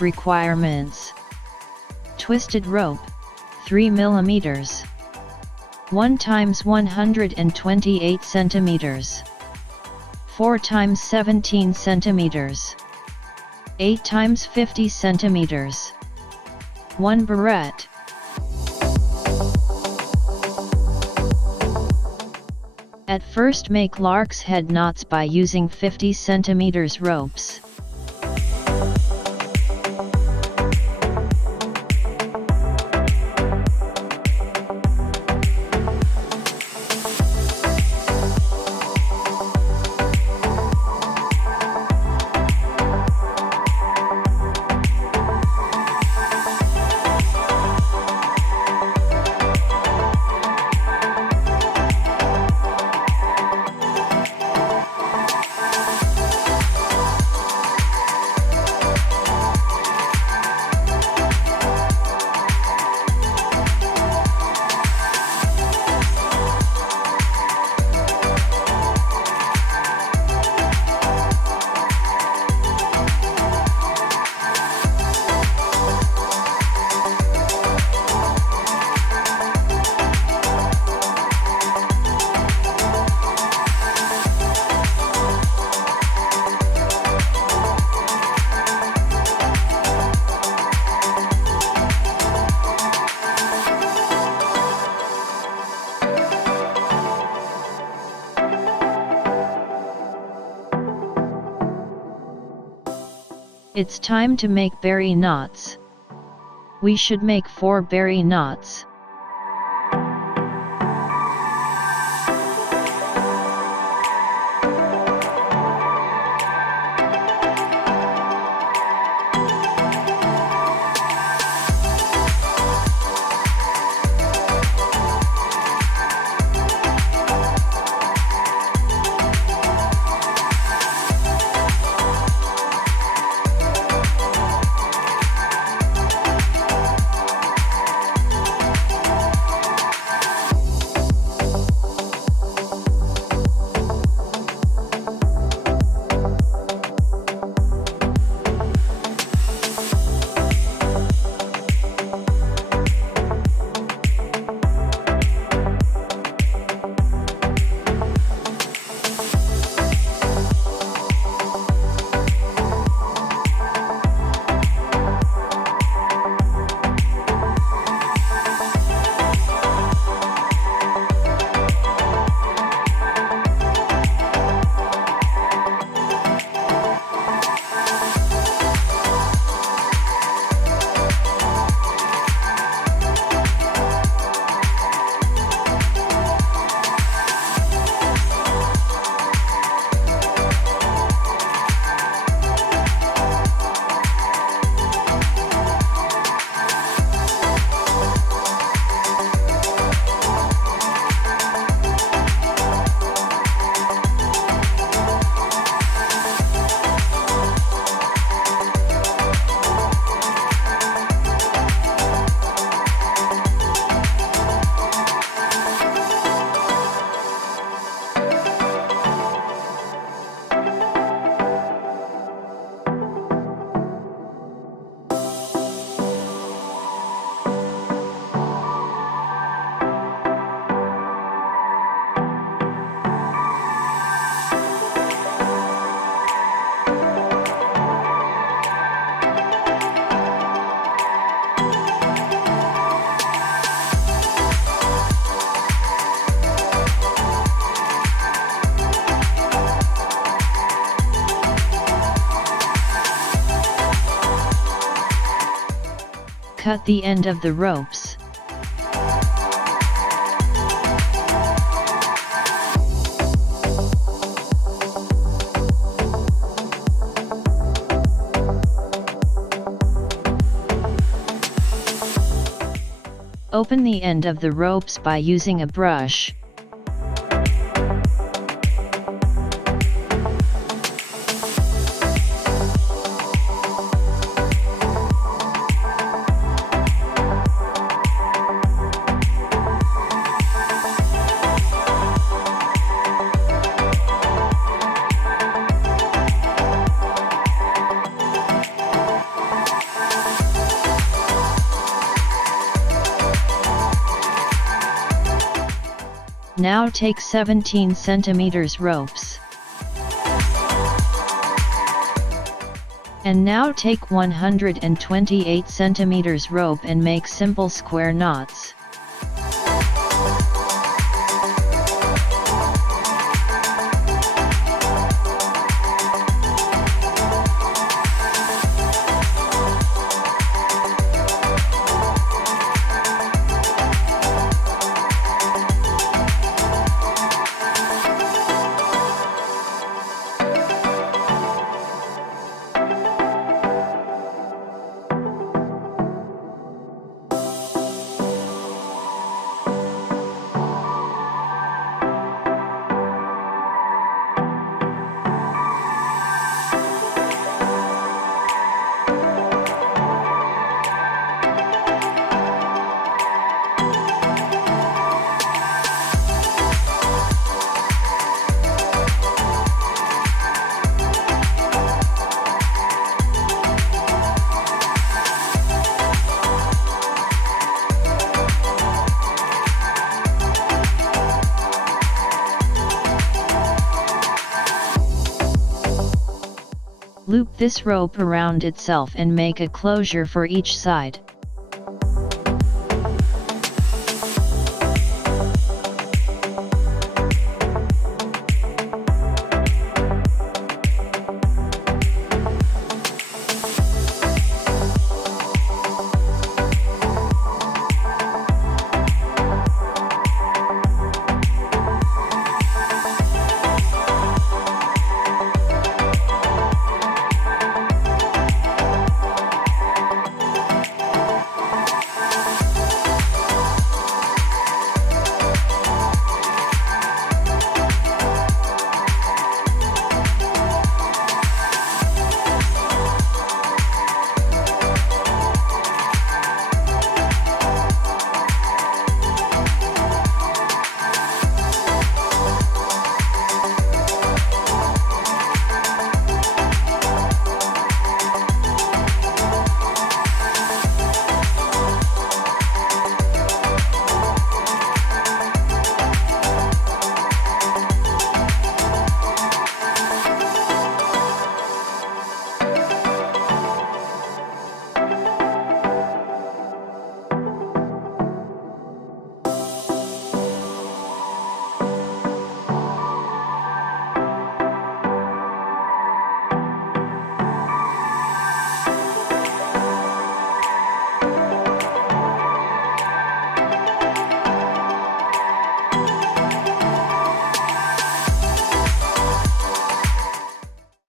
Requirements: twisted rope, 3 mm, 1 x 128 cm, 4 x 17 cm, 8 x 50 cm, 1 barrette. At first make lark's head knots by using 50 cm ropes. It's time to make berry knots. We should make 4 berry knots. Cut the end of the ropes. Open the end of the ropes by using a brush. Now take 17 centimeters ropes. And now take 128 centimeters rope and make simple square knots. Loop this rope around itself and make a closure for each side.